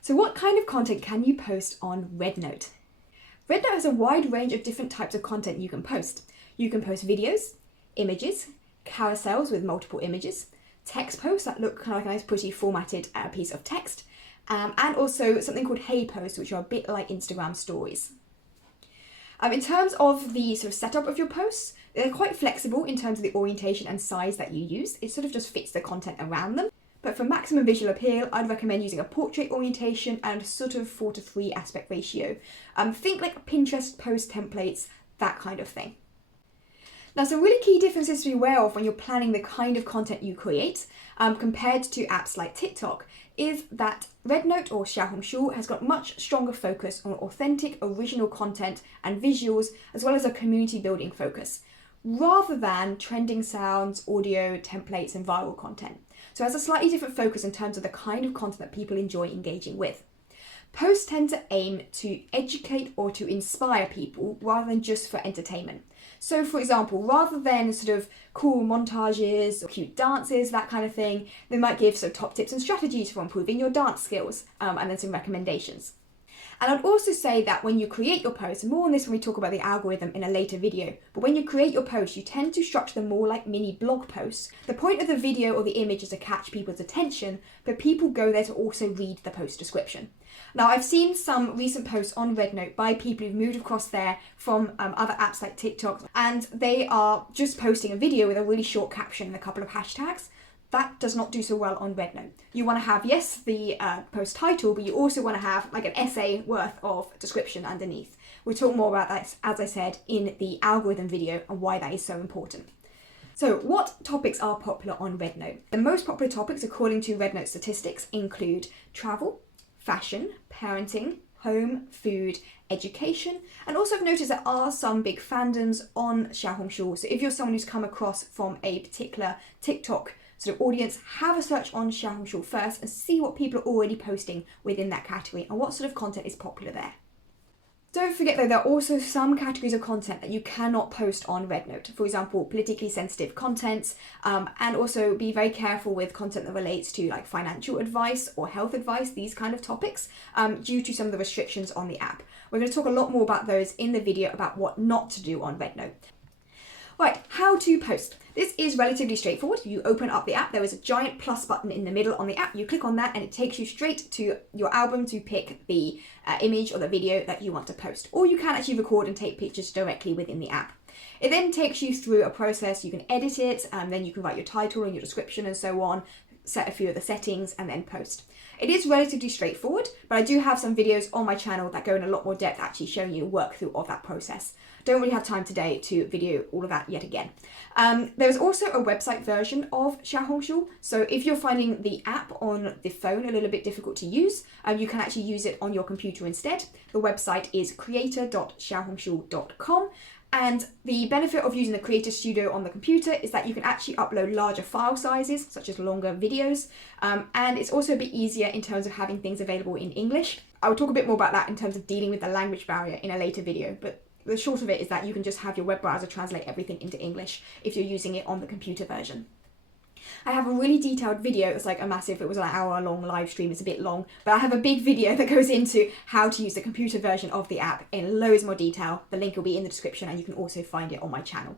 So what kind of content can you post on RedNote? RedNote has a wide range of different types of content you can post. You can post videos, images, carousels with multiple images, text posts that look kind of like a nice pretty formatted piece of text, and also something called Hey posts, which are a bit like Instagram stories. In terms of the sort of setup of your posts, they're quite flexible in terms of the orientation and size that you use. It sort of just fits the content around them. But for maximum visual appeal, I'd recommend using a portrait orientation and a sort of 4:3 aspect ratio. Think like Pinterest post templates, that kind of thing. Now, some really key differences to be aware of when you're planning the kind of content you create compared to apps like TikTok is that RedNote or XiaoHongShu has got much stronger focus on authentic, original content and visuals, as well as a community building focus, rather than trending sounds, audio, templates, and viral content. So it has a slightly different focus in terms of the kind of content that people enjoy engaging with. Posts tend to aim to educate or to inspire people rather than just for entertainment. So for example, rather than sort of cool montages or cute dances, that kind of thing, they might give some top tips and strategies for improving your dance skills, and then some recommendations. And I'd also say that when you create your posts, and more on this when we talk about the algorithm in a later video, but when you create your posts, you tend to structure them more like mini blog posts. The point of the video or the image is to catch people's attention, but people go there to also read the post description. Now, I've seen some recent posts on RedNote by people who've moved across there from other apps like TikTok, and they are just posting a video with a really short caption and a couple of hashtags. That does not do so well on RedNote. You want to have, yes, the post title, but you also want to have like an essay worth of description underneath. We'll talk more about that, as I said, in the algorithm video and why that is so important. So what topics are popular on RedNote? The most popular topics, according to RedNote statistics, include travel, fashion, parenting, home, food, education, and also I've noticed there are some big fandoms on XiaoHongShu. So if you're someone who's come across from a particular TikTok sort of audience, have a search on XiaoHongShu first and see what people are already posting within that category and what sort of content is popular there. Don't forget though, there are also some categories of content that you cannot post on RedNote. For example, politically sensitive content, and also be very careful with content that relates to like financial advice or health advice, these kind of topics, due to some of the restrictions on the app. We're going to talk a lot more about those in the video about what not to do on RedNote. Right, how to post. This is relatively straightforward. You open up the app, there is a giant plus button in the middle on the app. You click on that and it takes you straight to your album to pick the image or the video that you want to post. Or you can actually record and take pictures directly within the app. It then takes you through a process. You can edit it, and then you can write your title and your description and so on, set a few of the settings and then post. It is relatively straightforward, but I do have some videos on my channel that go in a lot more depth, actually showing you a work through of that process. Don't really have time today to video all of that yet again. There's also a website version of XiaoHongShu. So if you're finding the app on the phone a little bit difficult to use, you can actually use it on your computer instead. The website is creator.xiaohongshu.com. And the benefit of using the Creator Studio on the computer is that you can actually upload larger file sizes, such as longer videos. And it's also a bit easier in terms of having things available in English. I will talk a bit more about that in terms of dealing with the language barrier in a later video, but the short of it is that you can just have your web browser translate everything into English if you're using it on the computer version. I have a really detailed video. It's like a massive, it was an hour-long live stream. It's a bit long, but I have a big video that goes into how to use the computer version of the app in loads more detail. The link will be in the description and you can also find it on my channel.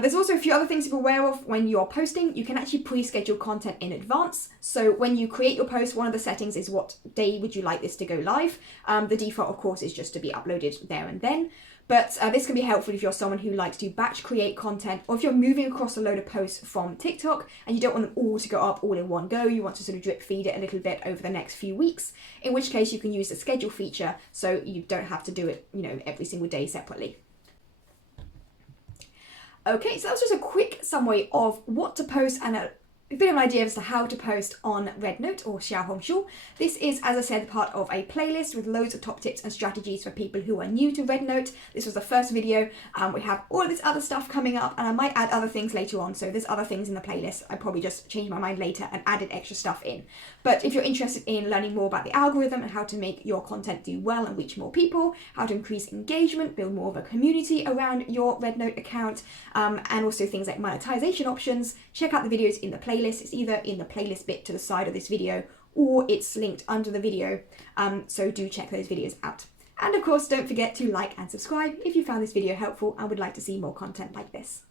There's also a few other things to be aware of when you're posting. You can actually pre-schedule content in advance. So when you create your post, one of the settings is what day would you like this to go live. The default, of course, is just to be uploaded there and then. But this can be helpful if you're someone who likes to batch create content, or if you're moving across a load of posts from TikTok and you don't want them all to go up all in one go, you want to sort of drip feed it a little bit over the next few weeks, in which case you can use the schedule feature so you don't have to do it, every single day separately. Okay, so that's just a quick summary of what to post and a bit of an idea as to how to post on RedNote or XiaoHongShu. This is, as I said, part of a playlist with loads of top tips and strategies for people who are new to RedNote. This was the first video. We have all of this other stuff coming up, and I might add other things later on. So there's other things in the playlist. I probably just changed my mind later and added extra stuff in. But if you're interested in learning more about the algorithm and how to make your content do well and reach more people, how to increase engagement, build more of a community around your RedNote account, and also things like monetization options, check out the videos in the playlist. It's either in the playlist bit to the side of this video or it's linked under the video. So do check those videos out. And of course, don't forget to like and subscribe if you found this video helpful and would like to see more content like this.